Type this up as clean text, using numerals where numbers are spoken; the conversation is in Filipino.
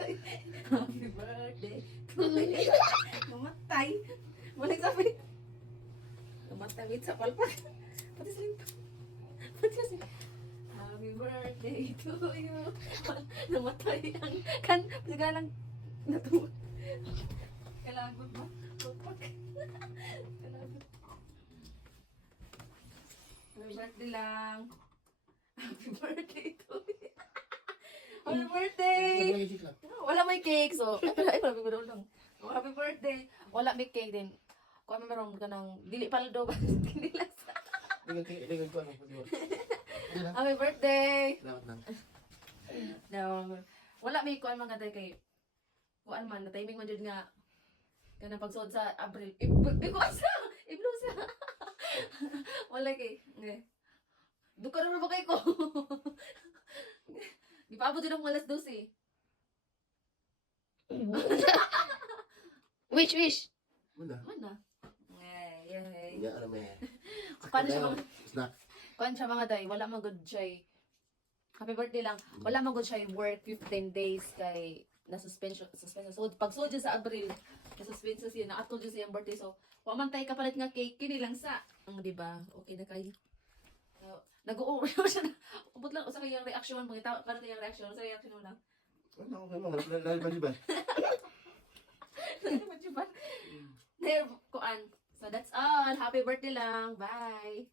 namatay. Happy birthday to you. Namatay. Balik sabi. Namatay. Wait sa palpak. Pati sa linto. Pati sa linto. Happy birthday to you. Namatay ang kan. Bigla lang natuwa. Kalagot ba? Palpak. Kalagot. Happy birthday lang. Happy birthday to you. Happy birthday! Wala may cake, so... Ay, happy birthday lang. Oh, happy birthday! Wala may cake din. Kung ano meron ka ng... Dili paldo ba? Hindi lang sa... Ilagay ko ano. Happy birthday! Salamat lang. No, wala may kuan mga katay kay... Kuan man, na timing man dyan nga... Kana pagsuod sa April. Iblusa! Iblusa! Wala kay... Duka na ba kayo ko? Di pa abot din ang alas 12. Wish. Wala. Mana? Yay. Hindi alam eh. Paano siya mga... Snack. Kuan siya mga day, wala man good siya. Happy birthday lang. Wala man good siya work 15 days kay na-suspension. So, pag so dyan sa Abril, na-suspension siya, na-atol dyan siya yung birthday. So, waman tayo kapalit nga cake, kini lang sa... Ang diba? Okay na kayo. Nag-uuro siya na. Ubot lang, usa kayang reaction. Pagkita, paano kayang reaction? Usa reaction mo lang. Ano, okay mo. Dahil ba di ba? There, kuan. So, that's all. Happy birthday lang. Bye.